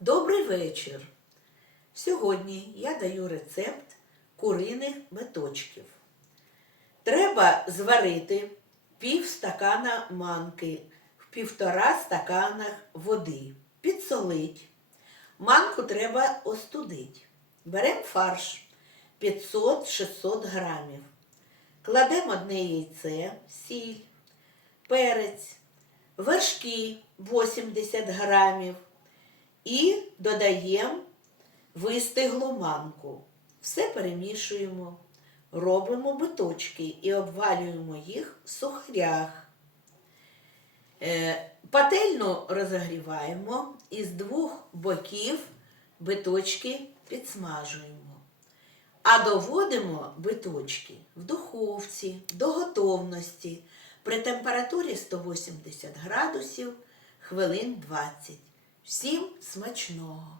Добрий вечір! Сьогодні я даю рецепт куриних биточків. Треба зварити пів стакана манки в півтора стакана води. Підсолить. Манку треба остудити. Беремо фарш 500-600 грамів. Кладемо одне яйце, сіль, перець, вершки 80 грамів і додаємо вистиглу манку. Все перемішуємо, робимо биточки і обвалюємо їх в сухарях. Е, Пательну розігріваємо і з двох боків биточки підсмажуємо. А доводимо биточки в духовці до готовності при температурі 180 градусів хвилин 20. Всім смачного!